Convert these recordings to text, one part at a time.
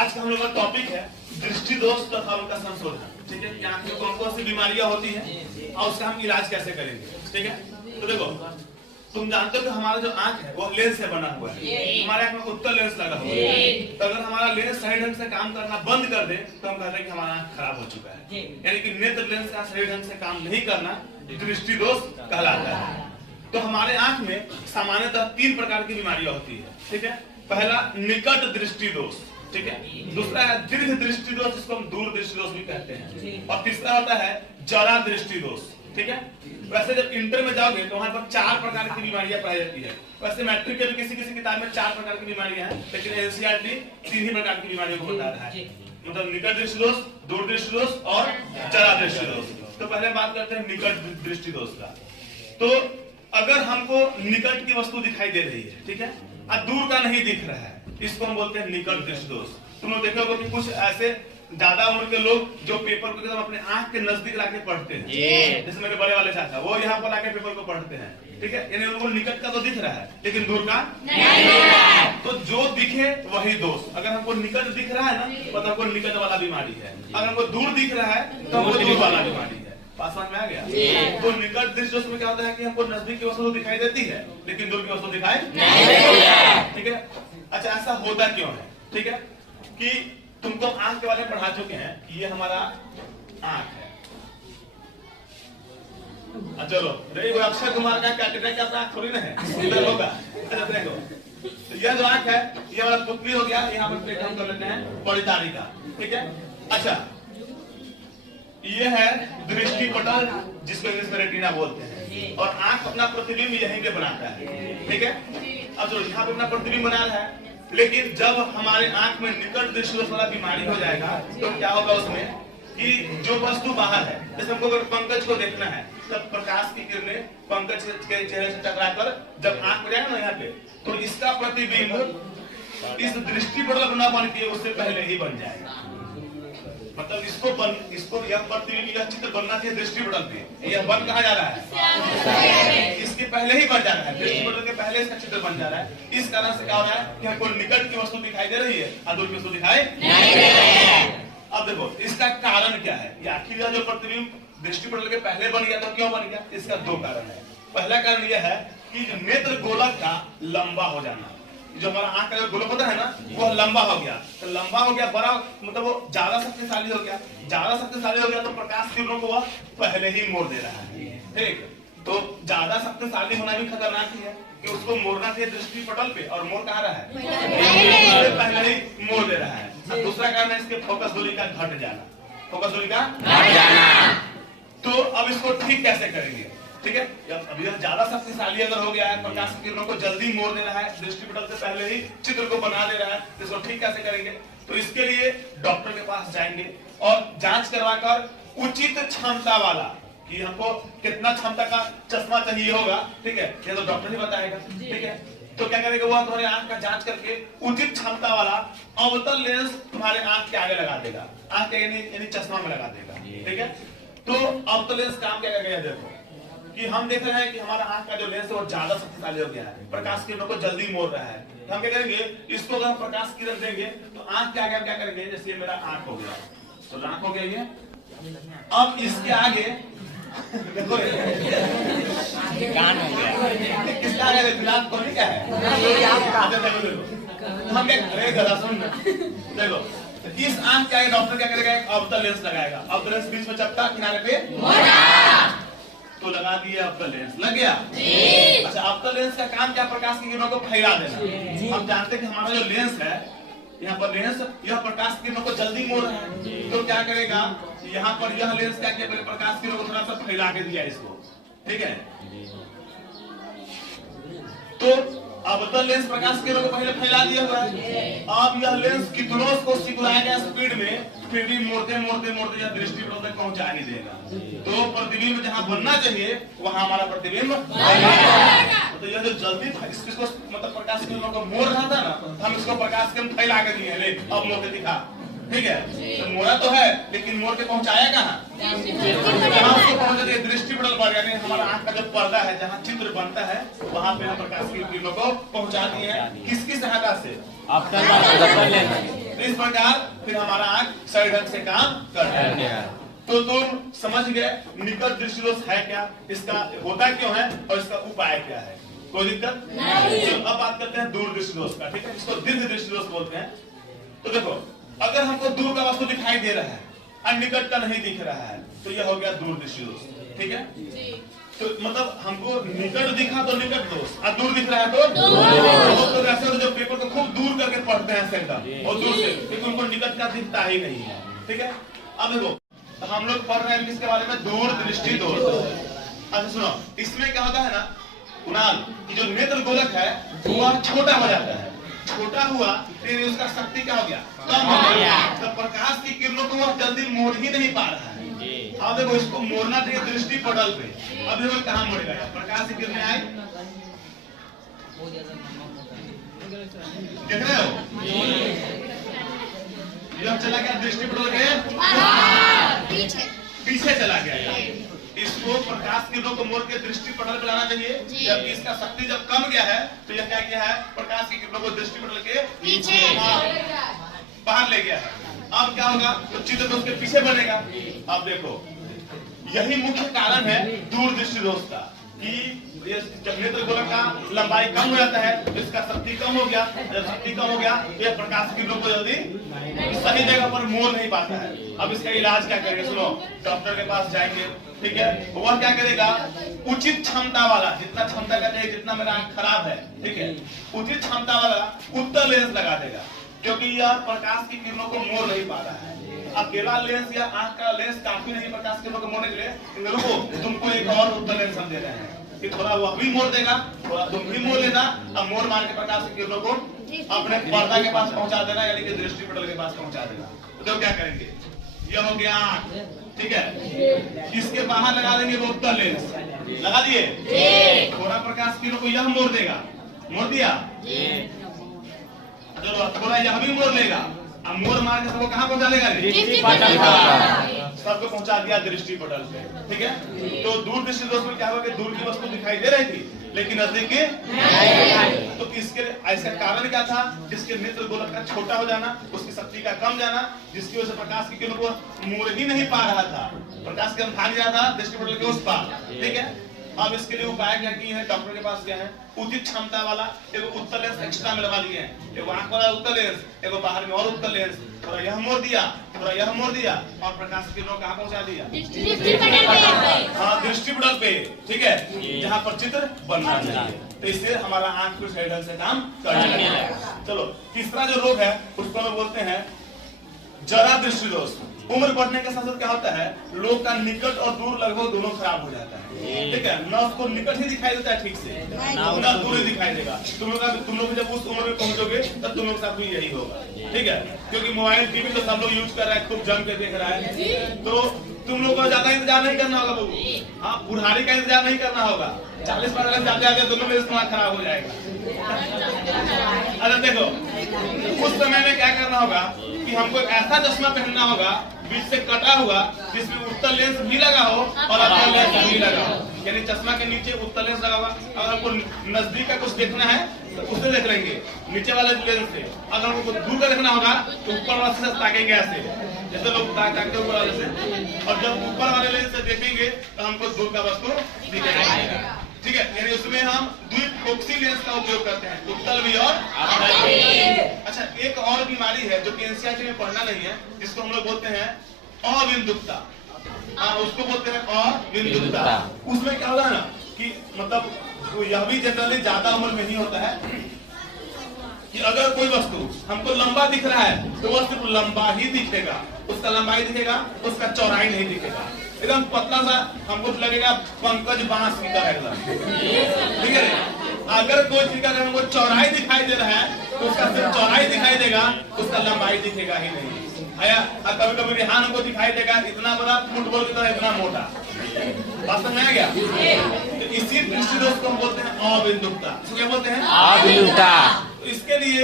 आज का हम लोग का टॉपिक है दृष्टि दोष तथा उनका संशोधन। ठीक है, आंख में कौन कौन सी बीमारियां होती हैं और उसका हम इलाज कैसे करेंगे। ठीक है, तो देखो तुम जानते हो कि हमारा जो आंख है वो लेंस से बना हुआ है। हमारे आंख में उत्तल लेंस लगा हुआ है। तो अगर हमारा लेंस सही ढंग से काम करना बंद कर दे तो हम कहते हैं कि हमारा आंख खराब हो चुका है। यानी कि नेत्र लेंस का सही ढंग से काम नहीं करना दृष्टि दोष कहलाता है। तो हमारे आंख में सामान्यतः 3 प्रकार की बीमारियां होती है। ठीक है, पहला निकट दृष्टि दोष, ठीक है, दूसरा है दीर्घ दृष्टि दोष जिसको हम दूर दृष्टि दोष भी कहते हैं, और तीसरा होता है जरा दृष्टि दोष। ठीक है, वैसे जब इंटर में जाओगे तो वहां पर 4 प्रकार की बीमारियां पाई जाती है। वैसे मैट्रिक के भी किसी किसी किताब में 4 प्रकार की बीमारियां हैं, लेकिन एनसीईआरटी 3 ही प्रकार की बीमारियों को बता रहा है, मतलब निकट दृष्टि दोष, दूर दृष्टि दोष और जरा दृष्टि दोष। तो पहले बात करते हैं निकट दृष्टि दोष का। तो अगर हमको निकट की वस्तु दिखाई दे रही है, ठीक है, और दूर का नहीं दिख रहा है, इसको हम बोलते हैं निकट दृष्टि दोष। तुम लोग देखोगे कि कुछ ऐसे ज्यादा उम्र के लोग जो पेपर को एकदम अपने आंख के नजदीक लाके पढ़ते हैं, जैसे मेरे बड़े वाले चाचा, वो यहाँ पर आके पेपर को पढ़ते हैं। ठीक है, यानी उनको निकट का तो दिख रहा है लेकिन दूर का नहीं। तो जो दिखे वही दोष। अगर हमको निकट दिख रहा है ना तो हमको निकट वाला बीमारी है, अगर हमको दूर दिख रहा है तो हमको दूर वाला बीमारी है। बात समझ में आ गया? तो निकट दृष्टि दोष में क्या होता है कि हमको नजदीक की वस्तु दिखाई देती है लेकिन दूर की वस्तु दिखाई नहीं देती है। ठीक है, अच्छा ऐसा होता क्यों है? ठीक है, कि तुमको आंख के बारे में पढ़ा चुके हैं कि ये हमारा आंख है। चलो अक्षय कुमार का कैटेगरी क्या आंख थोड़ी ना है, इधर होगा। अच्छा देखो, तो यह जो आंख है ये हमारा पुतली हो गया, यहाँ पर प्लेट हम कर लेते हैं बड़ी तारी का। ठीक है, अच्छा ये है दृष्टि पटल जिसको इंग्लिश में रेटिना बोलते हैं, और आंख अपना प्रतिबिंब यहीं पे बनाता है। ठीक है, अब जो यहाँ पे अपना प्रतिबिंब बना रहा है, लेकिन जब हमारे आंख में निकट दृष्टि दोष वाला बीमारी हो जाएगा तो क्या होगा उसमें कि जो वस्तु बाहर है, जैसे हमको अगर पंकज को देखना है तब प्रकाश की किरणें पंकज के चेहरे से टकराकर जब आंख में जाएगा ना यहाँ पे, तो इसका प्रतिबिंब इस दृष्टि पटल बना बन के उससे पहले ही बन जाएगा। मतलब इसको यह प्रतिबिंब यह चित्र बनना चाहिए दृष्टि पटल पे, यह बन कहाँ जा रहा है? इसके पहले ही बन जा रहा है, दृष्टि पटल के पहले इसका चित्र बन जा रहा है। इस कारण से क्या हो रहा है कि हमको निकट की वस्तु दिखाई दे रही है और दूर की वस्तु दिखाई नहीं दे रही है। अब देखो इसका कारण क्या है, या आखिर जो प्रतिबिंब दृष्टि पटल के पहले बन गया तो क्यों बन गया? इसका 2 कारण है। पहला कारण यह है कि नेत्र गोलक का लंबा हो जाना, जो हमारा आंख का जो गोलक होता है ना वो लंबा हो गया, तो लंबा हो गया, बड़ा मतलब वो ज्यादा शक्तिशाली हो गया। ज्यादा शक्तिशाली हो गया तो प्रकाश किरणों को वह पहले ही मोड़ दे रहा है। ठीक, तो ज्यादा शक्तिशाली होना भी खतरनाक ही है कि उसको मोड़ना चाहिए दृष्टि पटल पे, और मोड़ कहाँ रहा है? पहले ही मोड़ दे रहा है। दूसरा कारण है इसके फोकस दूरी का घट जाना, फोकस दूरी का घट जाना। तो अब इसको ठीक कैसे करेंगे? ठीक है, अब यह ज्यादा शक्तिशाली अगर हो गया है, प्रकाश की किरणों को जल्दी मोड़ दे रहा है, दृष्टि पटल से पहले ही चित्र को बना दे रहा है, तो इसको ठीक कैसे करेंगे? तो इसके लिए डॉक्टर के पास जाएंगे और जांच करवाकर उचित क्षमता वाला, कि हमको कितना क्षमता का चश्मा चाहिए होगा, ठीक है, ये तो डॉक्टर ही बताएगा। ठीक है, तो क्या करेगा वो तुम्हारे आंख का जांच करके उचित क्षमता वाला अवतल लेंस तुम्हारे आंख के आगे लगा देगा, आंख के यानी चश्मा में लगा देगा। ठीक है, तो अवतल लेंस काम क्या करेगा? देखो कि हम देख रहे हैं कि हमारा आंख का जो लेंस है वो ज्यादा शक्तिशाली हो गया है, प्रकाश किरणों को जल्दी मोड़ रहा है, तो हम क्या करेंगे? इसको अगर हम प्रकाश किरण देंगे तो आंख के आगे हम क्या करेंगे? जैसे मेरा आंख हो गया, तो आंख हो गया ये, अब इसके आगे देखो कान हो गया, किसका आगे फिलहाल खोलने क्या है? हम क्या करेंगे? सुन देखो, इस आंख के आगे डॉक्टर क्या करेगा? एक अवतल लेंस लगाएगा। अवतल लेंस बीच में चपटा, किनारे पे तो लगा दिया, अवतल लेंस लग गया। अच्छा, अवतल लेंस का काम क्या? प्रकाश की किरणों को फैला देना। हम जानते हैं कि हमारा जो लेंस है, यहाँ पर लेंस यह प्रकाश की किरणों को जल्दी मोड़ रहा है, तो क्या करेगा? यहाँ पर यह लेंस क्या किया? प्रकाश की किरणों को थोड़ा सा फैला के दिया इसको। ठीक है, तो अवतल लेंस प्रकाश की किरणों को पहले फैला दिया हुआ है। अब यह लेंस कितनों को सिकुड़ाएगा स्पीड में, फिर भी मोड़ते मोड़ते मोड़ते यह दृष्टि पटल तक पहुंचा नहीं देगा। तो प्रतिबिंब जहां बनना चाहिए वहां हमारा प्रतिबिंब तो यह जो जल्दी इसको मतलब प्रकाश किरणों को मोड़ रहा था ना, हम इसको प्रकाश किरण फैला के दिए, ले अब मोड़ के दिखा। ठीक है, तो मोड़ा तो है लेकिन मोड़ के पहुंचाया कहाँ? दृष्टि पटल पर, यानी हमारा आंख का जो पर्दा है जहाँ चित्र बनता है वहां पे हम प्रकाश की किरणों को पहुंचा दिए हैं। किसकी सहायता से? इस प्रकार फिर हमारा आंख सही ढंग से काम करता है। तो तुम समझ गए निकट दृष्टि दोष है क्या, इसका होता क्यों है और इसका उपाय क्या है। कोई दिक्कत नहीं। तो अब बात करते हैं दूर दृष्टि दोष का, ठीक है, इसको दीर्घ दृष्टि दोष बोलते हैं। तो देखो अगर हमको दूर का वस्तु दिखाई दे रहा है और निकट का नहीं दिख रहा है तो यह हो गया दूर दृष्टि दोष, ठीक है। तो मतलब हमको निकट दिखा तो निकट दोष और दूर दिख रहा है तो दूर। ऐसे जो पेपर को खूब दूर करके पढ़ते हैं एकदम और दूर से, क्योंकि उनको निकट का दिखता ही नहीं है, ठीक है। अब देखो हम लोग पढ़ रहे हैं इसके बारे में दूर दृष्टि दोष। अच्छा सुनो, इसमें क्या होता है ना कुणाल, जो नेत्र गोलक है वह छोटा हो जाता है, छोटा हुआ फिर उसका शक्ति क्या हो गया, कम हो गया। तो प्रकाश की किरणों को वह जल्दी मोड़ ही नहीं पा रहा है। अब देखो इसको मोड़ना चाहिए दृष्टि पटल पे, अब देखो कहाँ मोड़ेगा, प्रकाश की किरणें आई, देख रहे हो, यह चला गया दृष्टि पटल के पीछे चला गया। इसको प्रकाश किरणों को मोड़ के दृष्टि पटल पे लाना चाहिए, जबकि इसका शक्ति जब कम गया है तो यह क्या किया है, प्रकाश की किरणों को दृष्टि पटल के पीछे बाहर ले गया है। अब क्या होगा, तो चित्र दोष के पीछे बनेगा। अब देखो यही मुख्य कारण है दूर दृष्टि दोष का, कि जब नेत्र गोलक का लंबाई कम हो जाता है तो इसका शक्ति कम हो गया, जब शक्ति कम हो गया तो यह प्रकाश की किरणों को जल्दी सही जगह पर मोड़ नहीं पाता है। अब इसका इलाज क्या करेंगे, सुनो, डॉक्टर के पास जाएंगे, ठीक है, वह क्या करेगा, उचित क्षमता वाला, जितना क्षमता का चाहिए, जितना मेरा आंख खराब है, ठीक है, उचित क्षमता वाला उत्तर लेंस लगा देगा, क्योंकि यह प्रकाश की किरणों को मोड़ नहीं पा रहा है। अकेला लेंस या आंख का लेंस काफी नहीं प्रकाश की किरणों को मोड़ने के लिए, रुको तुमको एक और उत्तर लेंस हम दे रहे हैं कि थोड़ा वह भी मोड़ देगा, थोड़ा तुम भी मोड़ लेना, अब मोड़ मार के प्रकाश की किरणों को अपने पर्दा के पास पहुंचा देना, यानी कि दृष्टि पटल के पास पहुंचा देना। तो क्या करेंगे, यह हो गया आंख, ठीक है, इसके बाहर लगा देंगे वो उत्तर लेंस, लगा दिए, थोड़ा प्रकाश की किरणों को यह मोड़ देगा, मोड़ दिया, थोड़ा यह भी मोड़ लेगा, अब मोड़ मार के सबको कहाँ पहुंचा देगा, सबको पहुंचा दिया दृष्टि पटल पे, ठीक है। तो दूर दृष्टि दोष में क्या हुआ कि दूर की वस्तु दिखाई दे रही थी लेकिन नजदीक के नहीं। तो इसके ऐसा कारण क्या था, जिसके नेत्र गोलक का छोटा हो जाना, उसकी शक्ति का कम जाना, जिसकी वजह से प्रकाश की किरणों को मोड़ ही नहीं पा रहा था, प्रकाश के भाग जा था दृष्टि पटल के उस पार, ठीक है। अब इसके लिए उपाय क्या किए हैं, डॉक्टर के पास गए हैं, उचित क्षमता वाला एक उत्तर लेंस एक्स्ट्रा में लगा लिए हैं, एक आंख वाला उत्तर लेंस, एक बाहर में और उत्तर लेंस, थोड़ा यह मोड़ दिया, थोड़ा यह मोड़ दिया और प्रकाश की किरणों कहाँ पहुंचा दिया, हाँ दृष्टि पटल पे, ठीक है, जहाँ पर चित्र बनना चाहिए। तो इससे हमारा आंख को सही ढंग से काम करने लगेगा। चलो तीसरा जो रोग है उसको हम बोलते हैं जरा दृष्टि दोष। उम्र बढ़ने के साथ साथ क्या होता है, लोग का निकट और दूर लगभग दोनों खराब हो जाता है, ठीक है, न उसको निकट ही दिखाई देता है ठीक से, न दूर ही दिखाई देगा। तुम लोग जब उस उम्र में पहुंचोगे तब तुम लोग के साथ भी यही होगा, ठीक है, क्योंकि मोबाइल टीवी तो सब लोग यूज कर रहा है, खूब जम के देख रहा है, तो तुम लोग को ज्यादा इंतजार नहीं करना होगा बाबू, हाँ बुढ़ारी का इंतजार नहीं करना होगा, 40 साल जाते जाते दोनों में इस्तेमाल खराब हो जाएगा। अरे देखो उस समय में क्या करना होगा कि हमको एक ऐसा चश्मा पहनना होगा बीच से कटा हुआ, जिसमें उत्तर लेंस भी लगा हो और अपर लेंस भी लगा हो, यानी चश्मा के नीचे उत्तर लेंस लगा हुआ। अगर हमको नजदीक का कुछ देखना है तो उससे देख लेंगे, नीचे वाले लेंस से। अगर हमको दूर का देखना होगा तो ऊपर वाले से ताकेंगे ऐसे, जैसे लोग ताकते ऊपर वाले से, और जब ऊपर वाले लेंस से देखेंगे तो हमको दूर का वस्तु दिखेगा, ठीक है। यानी उसमें हम द्विफोक्सी लेंस का उपयोग करते हैं, उत्तल भी और अच्छा एक और बीमारी है जो कि एनसीईआरटी में पढ़ना नहीं है, जिसको हम लोग बोलते हैं अविंदुकता, हाँ उसको बोलते हैं अविंदुकता। उसमें क्या होगा ना कि मतलब यह भी जनरली ज्यादा उम्र में ही होता है कि अगर कोई वस्तु हमको लंबा दिख रहा है तो वह सिर्फ लंबा ही दिखेगा, उसका लंबाई दिखेगा, उसका चौड़ाई नहीं दिखेगा, एकदम पतला सा हमको लगेगा पंकज बांस की तरह एकदम, ठीक है। अगर कोई चीज का हमको चौड़ाई दिखाई दे रहा है तो उसका सिर्फ चौड़ाई दिखाई देगा, उसका लंबाई दिखेगा ही नहीं। कभी कभी रिहान हमको दिखाई देगा इतना बड़ा, फुटबॉल की तरह इतना मोटा, बात समझ में आ गया। तो इसी दृष्टि दोष को हम बोलते हैं अविंदुकता। क्या बोलते हैं, अविंदुकता। तो इसके लिए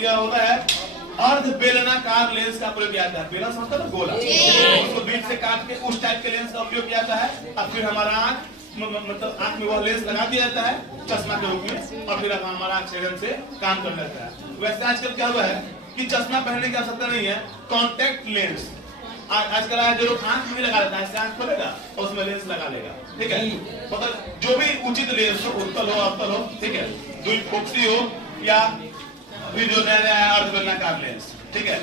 यह होता है अर्ध बेलनाकार लेंस का प्रयोग किया जाता है, बेलन समझता है ना, गोला, उसको बीच से काट के उस टाइप के लेंस का उपयोग किया जाता है, और फिर हमारा आंख मतलब आंख में वह लेंस लगा दिया जाता है चश्मा के रूप में, और फिर हमारा आंख से काम कर लेता है। वैसे आजकल क्या हुआ है कि चश्मा पहनने की आवश्यकता नहीं है, कॉन्टेक्ट लेंस आजकल जो लोग आंख में लगा लेता है, आंख खोलेगा और उसमें लेंस लगा लेगा, ठीक है। मतलब जो भी उचित लेंस हो, उत्तल हो अवतल हो, ठीक है, दुई फोक्सी हो या अभी जो नया अर्धगोलाकार लेंस, ठीक है,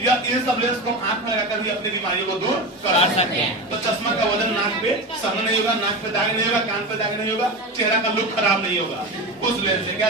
या इन सब लेंस को आंख में लगाकर भी अपनी बीमारियों को दूर कर सकते हैं। तो चश्मा का वजन नाक पे सहन नहीं होगा, नाक पे दाग नहीं होगा, कान पे दाग नहीं होगा, चेहरा का लुक खराब नहीं होगा उस लेंस से। क्या